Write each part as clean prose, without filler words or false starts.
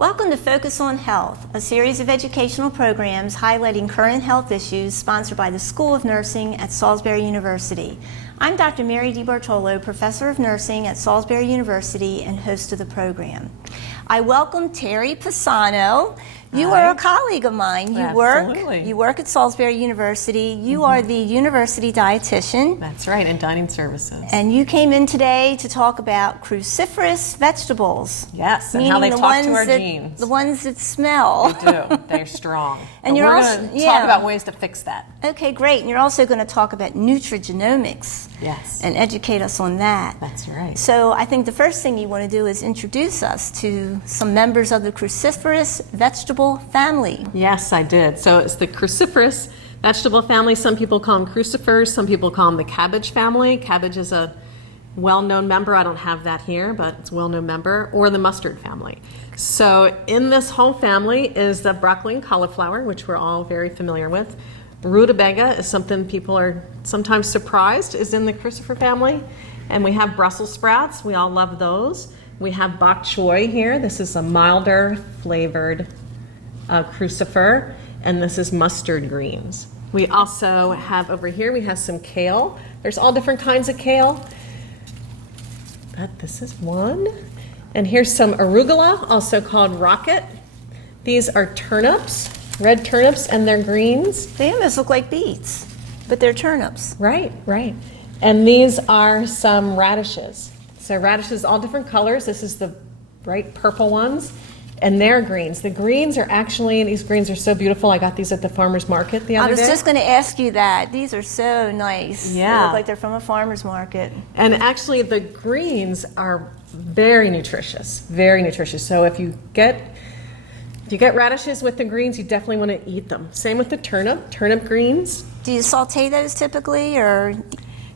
Welcome to Focus on Health, a series of educational programs highlighting current health issues sponsored by the School of Nursing at Salisbury University. I'm Dr. Mary DiBartolo, Professor of Nursing at Salisbury University and host of the program. I welcome Terry Passano. You Hi. are a colleague of mine. You work at Salisbury University. You are the university dietitian. That's right, and dining services. And you came in today to talk about cruciferous vegetables. Yes, and how they talk to our that, genes. The ones that smell. They do. They're strong. And but you're we're also going to talk about ways to fix that. Okay, great. And you're also going to talk about nutrigenomics. Yes. And educate us on that. That's right. So I think the first thing you want to do is introduce us to some members of the cruciferous vegetable family. Yes, I did. So it's the cruciferous vegetable family. Some people call them crucifers. Some people call them the cabbage family. Cabbage is a well-known member. I don't have that here, but it's a well-known member. Or the mustard family. So in this whole family is the broccoli and cauliflower, which we're all very familiar with. Rutabaga is something people are sometimes surprised is in the crucifer family. And we have Brussel sprouts. We all love those. We have bok choy here. This is a milder flavored crucifer, and this is mustard greens. We also have over here, we have some kale. There's all different kinds of kale, but this is one. And here's some arugula, also called rocket. These are turnips, red turnips, and they're greens. They almost look like beets, but they're turnips. Right, right. And these are some radishes. So radishes, all different colors. This is the bright purple ones. And they're greens. The greens are actually, these greens are so beautiful. I got these at the farmer's market the other day. I was just going to ask you that. These are so nice. Yeah. They look like they're from a farmer's market. And actually the greens are very nutritious, very nutritious. So if you get radishes with the greens, you definitely want to eat them. Same with the turnip greens. Do you saute those typically, or?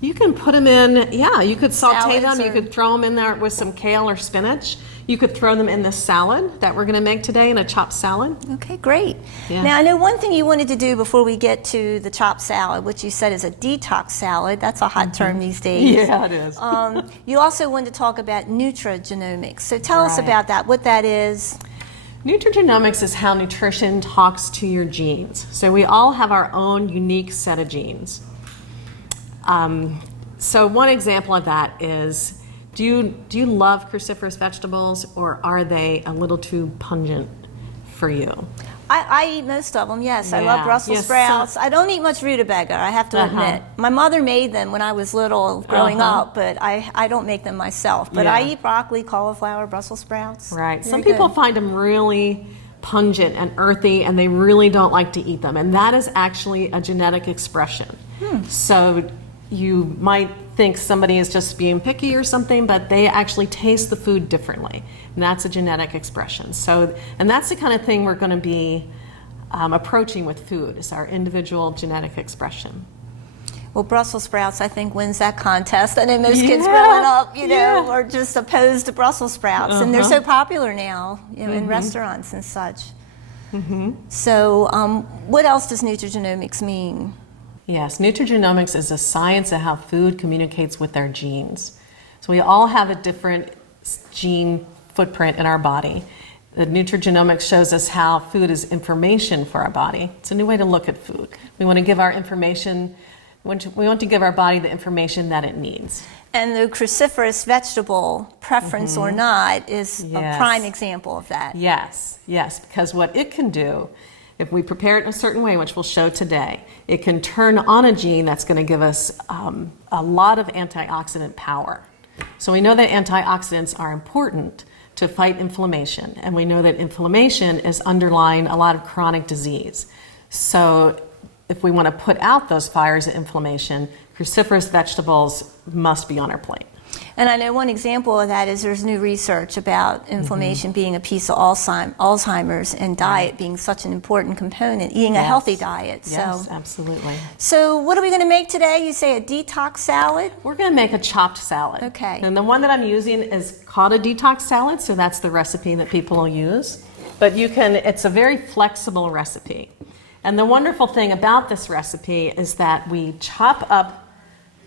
You can put them in, you could saute Salads them. You could throw them in there with some kale or spinach. You could throw them in the salad that we're going to make today, in a chopped salad. Okay, great. Yeah. Now, I know one thing you wanted to do before we get to the chopped salad, which you said is a detox salad. That's a hot term these days. Yeah, it is. You also wanted to talk about nutrigenomics. So tell us Right. about that, what that is. Nutrigenomics is how nutrition talks to your genes. So we all have our own unique set of genes. So one example of that is, do you love cruciferous vegetables, or are they a little too pungent for you? I eat most of them, yes. I Yeah. love Brussel Yes, sprouts. I don't eat much rutabaga, I have to admit. My mother made them when I was little growing up, but I don't make them myself. But I eat broccoli, cauliflower, Brussel sprouts. Right. Very Some people good. find them really pungent and earthy, and they really don't like to eat them. And that is actually a genetic expression. So you might think somebody is just being picky or something, but they actually taste the food differently. And that's a genetic expression. So, and that's the kind of thing we're going to be approaching with food, is our individual genetic expression. Well, Brussels sprouts, I think, wins that contest. I know most kids growing up, are just opposed to Brussels sprouts, and they're so popular now, in restaurants and such. So, what else does nutrigenomics mean? Yes, nutrigenomics is a science of how food communicates with our genes. So we all have a different gene footprint in our body. The nutrigenomics shows us how food is information for our body. It's a new way to look at food. We want to give our information, we want to give our body the information that it needs. And the cruciferous vegetable, preference or not, is a prime example of that. Yes, because what it can do, if we prepare it in a certain way, which we'll show today, it can turn on a gene that's going to give us a lot of antioxidant power. So we know that antioxidants are important to fight inflammation, and we know that inflammation is underlying a lot of chronic disease. So if we want to put out those fires of inflammation, cruciferous vegetables must be on our plate. And I know one example of that is there's new research about inflammation being a piece of Alzheimer's, and diet being such an important component, eating a healthy diet. Yes, absolutely. So what are we going to make today? You say a detox salad? We're going to make a chopped salad. Okay. And the one that I'm using is called a detox salad, so that's the recipe that people will use. But it's a very flexible recipe. And the wonderful thing about this recipe is that we chop up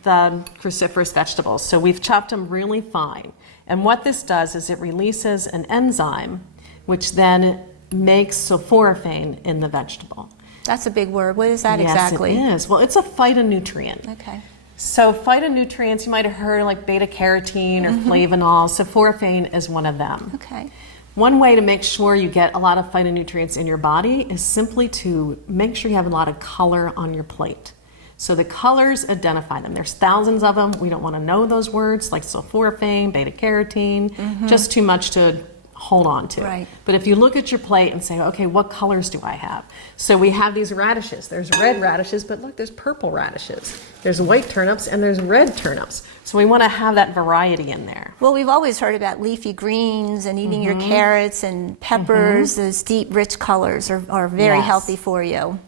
the cruciferous vegetables. So we've chopped them really fine. And what this does is it releases an enzyme which then makes sulforaphane in the vegetable. That's a big word. What is that exactly? Yes, it is. Well, it's a phytonutrient. Okay. So phytonutrients, you might have heard like beta-carotene or flavonol. Sulforaphane is one of them. Okay. One way to make sure you get a lot of phytonutrients in your body is simply to make sure you have a lot of color on your plate. So the colors identify them. There's thousands of them. We don't want to know those words like sulforaphane, beta-carotene, just too much to hold on to. Right. But if you look at your plate and say, okay, what colors do I have? So we have these radishes. There's red radishes, but look, there's purple radishes. There's white turnips and there's red turnips. So we want to have that variety in there. Well, we've always heard about leafy greens and eating your carrots and peppers. Those deep, rich colors are very healthy for you.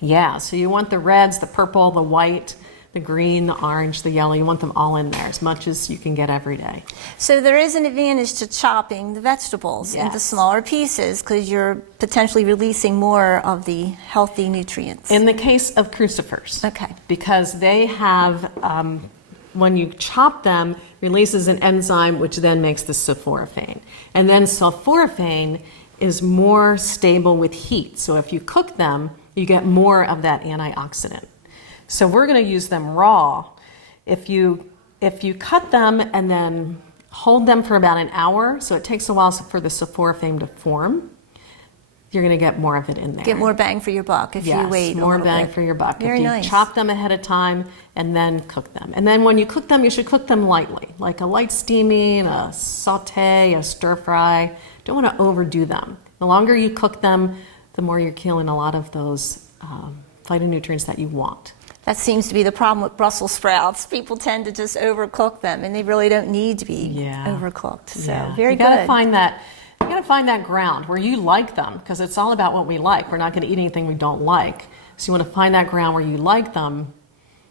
Yeah, so you want the reds, the purple, the white, the green, the orange, the yellow. You want them all in there as much as you can get every day. So there is an advantage to chopping the vegetables into smaller pieces because you're potentially releasing more of the healthy nutrients. In the case of crucifers, Okay. because they have, when you chop them, releases an enzyme which then makes the sulforaphane. And then sulforaphane is more stable with heat. So if you cook them, you get more of that antioxidant. So we're going to use them raw. If you cut them and then hold them for about an hour, so it takes a while for the sulforaphane to form, you're going to get more of it in there. Get more bang for your buck if you wait. More bang for your buck. Very if you nice. chop them ahead of time and then cook them. And then when you cook them, you should cook them lightly, like a light steaming, a saute, a stir fry. Don't want to overdo them. The longer you cook them, the more you're killing a lot of those phytonutrients that you want. That seems to be the problem with Brussels sprouts. People tend to just overcook them, and they really don't need to be overcooked. So very good. You gotta find that ground where you like them, because it's all about what we like. We're not going to eat anything we don't like. So you want to find that ground where you like them,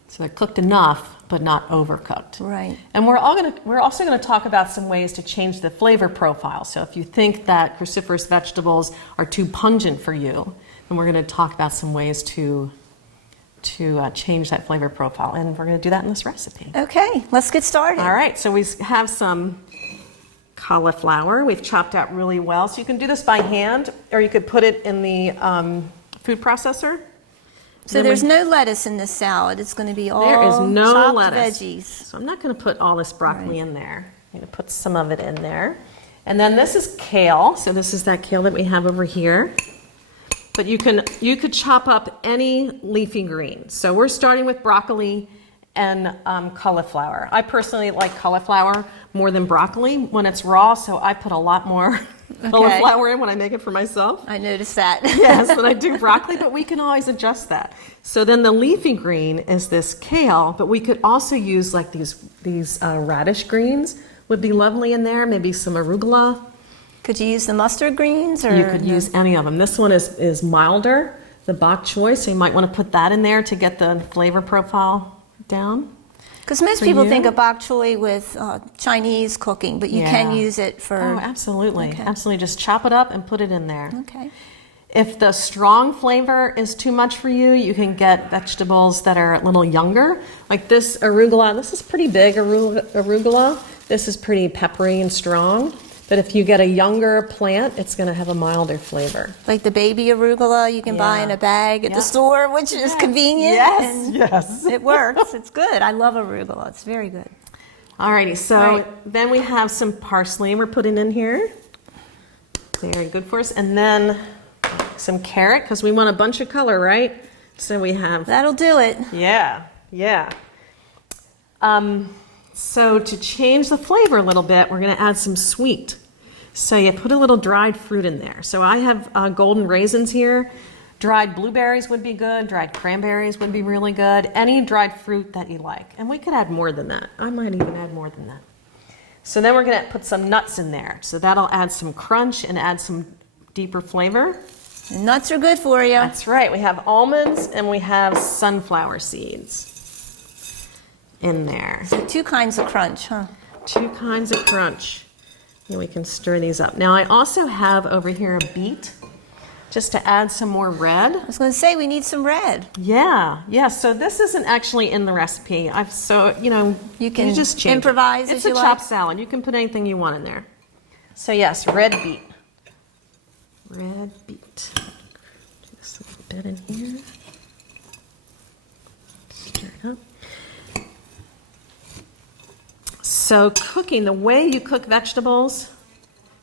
so they're cooked enough but not overcooked. Right. And we're also going to talk about some ways to change the flavor profile. So if you think that cruciferous vegetables are too pungent for you, then we're going to talk about some ways to change that flavor profile, and we're going to do that in this recipe. Okay, let's get started. All right, so we have some cauliflower we've chopped out really well. So you can do this by hand, or you could put it in the food processor. So there's no lettuce in this salad. It's going to be all there is no chopped lettuce. veggies. So I'm not going to put all this broccoli in there. I'm going to put some of it in there. And then this is kale. So this is that kale that we have over here. But you could chop up any leafy green. So we're starting with broccoli and cauliflower. I personally like cauliflower more than broccoli when it's raw, so I put a lot more cauliflower in when I make it for myself. I noticed that. Yes, than I do broccoli, but we can always adjust that. So then the leafy green is this kale, but we could also use like these radish greens would be lovely in there, maybe some arugula. Could you use the mustard greens? Or You could use any of them. This one is milder, the bok choy, so you might want to put that in there to get the flavor profile down. Because most people think of bok choy with Chinese cooking, but you can use it for... Oh, absolutely. Okay. Absolutely. Just chop it up and put it in there. Okay. If the strong flavor is too much for you, you can get vegetables that are a little younger. Like this arugula. This is pretty big arugula. This is pretty peppery and strong. But if you get a younger plant, it's going to have a milder flavor. Like the baby arugula you can buy in a bag at the store, which is convenient. Yes. It works. It's good. I love arugula. It's very good. Alrighty, so then we have some parsley we're putting in here. Very good for us. And then some carrot, because we want a bunch of color, right? So we have... That'll do it. Yeah. So to change the flavor a little bit, we're going to add some sweet. So you put a little dried fruit in there. So I have golden raisins here. Dried blueberries would be good. Dried cranberries would be really good. Any dried fruit that you like. And we could add more than that. I might even add more than that. So then we're going to put some nuts in there. So that'll add some crunch and add some deeper flavor. And nuts are good for you. That's right. We have almonds and we have sunflower seeds in there. So 2 kinds of crunch, huh? 2 kinds of crunch. And we can stir these up. Now I also have over here a beet, just to add some more red. I was going to say we need some red. Yeah. So this isn't actually in the recipe. You can just change improvise it. as you like. It's a chopped salad. You can put anything you want in there. So yes, red beet. red beet. Just a little bit in here. Stir it up. So cooking, the way you cook vegetables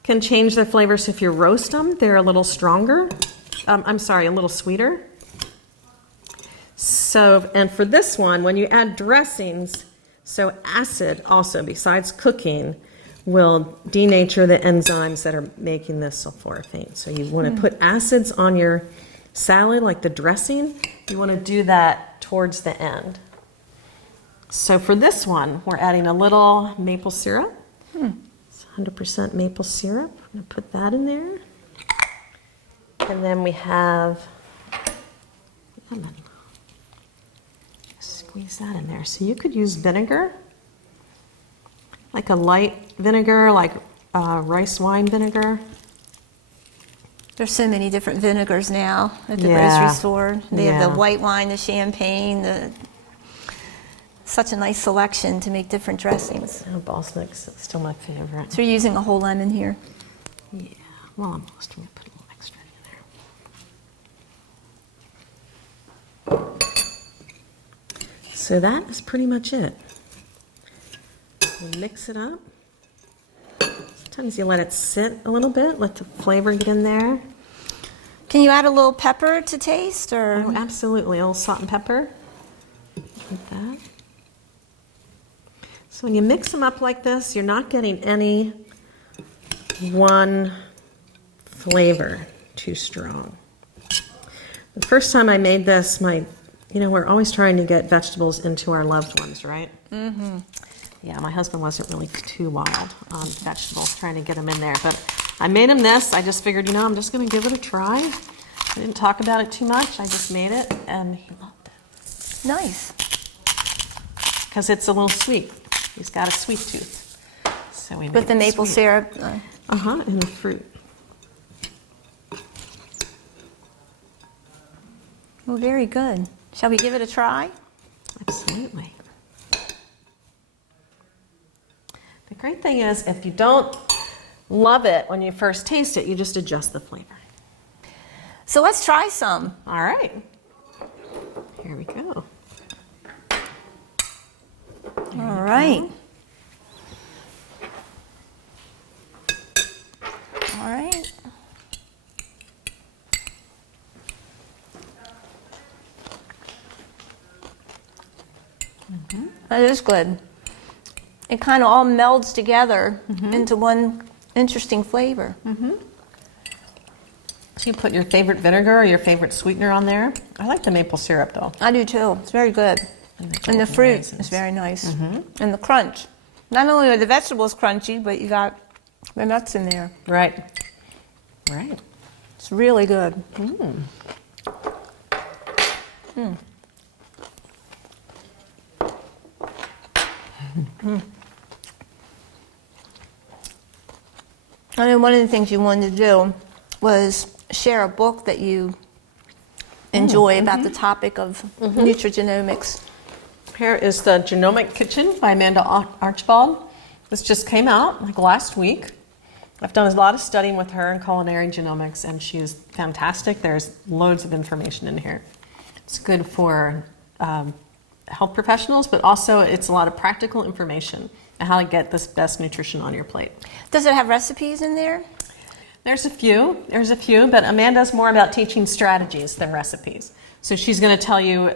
can change their flavors. If you roast them, they're a little stronger. A little sweeter. So, and for this one, when you add dressings, so acid also, besides cooking, will denature the enzymes that are making this sulforaphane. So you want to put acids on your salad, like the dressing. You want to do that towards the end. So for this one, we're adding a little maple syrup. It's 100% maple syrup. I'm going to put that in there. And then we have lemon. Squeeze that in there. So you could use vinegar, like a light vinegar, like rice wine vinegar. There's so many different vinegars now at the grocery store. They have the white wine, the champagne, such a nice selection to make different dressings. Oh, balsamic's still my favorite. So you're using a whole lemon here. Yeah, well, I'm just going to put a little extra in there. So that is pretty much it. We'll mix it up. Sometimes you let it sit a little bit, let the flavor get in there. Can you add a little pepper to taste, or? Oh, absolutely, a little salt and pepper. Like that. So when you mix them up like this, you're not getting any one flavor too strong. The first time I made this, we're always trying to get vegetables into our loved ones, right? Mm-hmm. Yeah, my husband wasn't really too wild on vegetables, trying to get them in there. But I made him this. I just figured, I'm just going to give it a try. I didn't talk about it too much. I just made it, and he loved it. Nice. Because it's a little sweet. He's got a sweet tooth. So we with the maple syrup. And the fruit. Well, very good. Shall we give it a try? Absolutely. The great thing is, if you don't love it when you first taste it, you just adjust the flavor. So let's try some. All right. Here we go. All right. All right. That is good. It kind of all melds together into one interesting flavor. So you put your favorite vinegar or your favorite sweetener on there. I like the maple syrup, though. I do too. It's very good. And the fruit is very nice. And the crunch. Not only are the vegetables crunchy, but you got the nuts in there. Right. Right. It's really good. I know one of the things you wanted to do was share a book that you enjoy about the topic of nutrigenomics. Here is the Genomic Kitchen by Amanda Archibald. This just came out like last week. I've done a lot of studying with her in culinary genomics, and she is fantastic. There's loads of information in here. It's good for health professionals, but also it's a lot of practical information on how to get this best nutrition on your plate. Does it have recipes in there? There's a few, but Amanda's more about teaching strategies than recipes. So she's going to tell you,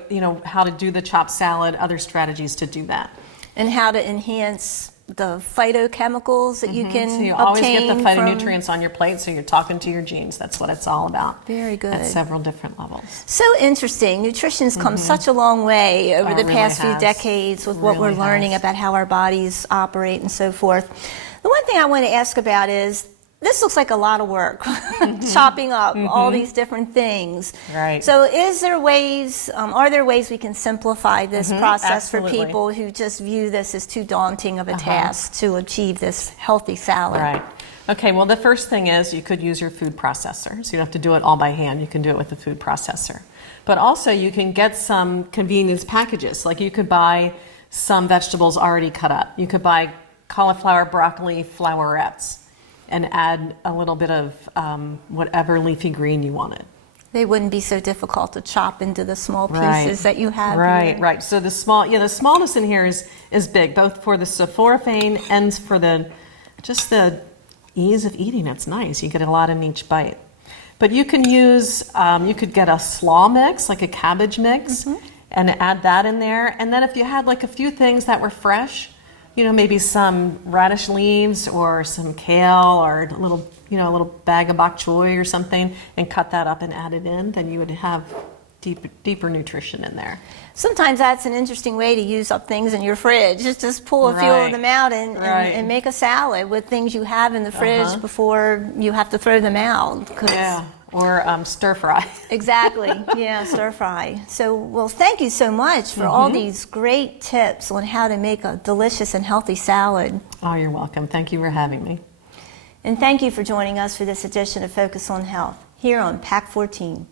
how to do the chopped salad, other strategies to do that. And how to enhance the phytochemicals that you can So you always get the obtain phytonutrients on your plate, so you're talking to your genes. That's what it's all about. Very good. At several different levels. So interesting. Nutrition's come such a long way over the really past few has. decades with what Really we're learning has. about how our bodies operate and so forth. The one thing I want to ask about is, this looks like a lot of work, chopping up all these different things. Right. So are there ways we can simplify this process absolutely. for people who just view this as too daunting of a task to achieve this healthy salad? Right. Okay, well, the first thing is you could use your food processor. So you don't have to do it all by hand. You can do it with the food processor. But also you can get some convenience packages. Like you could buy some vegetables already cut up. You could buy cauliflower, broccoli, flowerets. and add a little bit of whatever leafy green you wanted. They wouldn't be so difficult to chop into the small pieces Right. that you have Right, here. right. So the smallness in here is big, both for the sulforaphane and for just the ease of eating. It's nice. You get a lot in each bite. But you can use, you could get a slaw mix, like a cabbage mix, and add that in there. And then if you had like a few things that were fresh, maybe some radish leaves or some kale or a little bag of bok choy or something, and cut that up and add it in, then you would have deeper nutrition in there. Sometimes that's an interesting way to use up things in your fridge. Just pull a few Right. of them out Right. and make a salad with things you have in the fridge before you have to throw them out. 'Cause Yeah, or stir fry. Exactly. Yeah, stir fry. So, well, thank you so much for all these great tips on how to make a delicious and healthy salad. Oh, you're welcome. Thank you for having me. And thank you for joining us for this edition of Focus on Health here on PAC 14.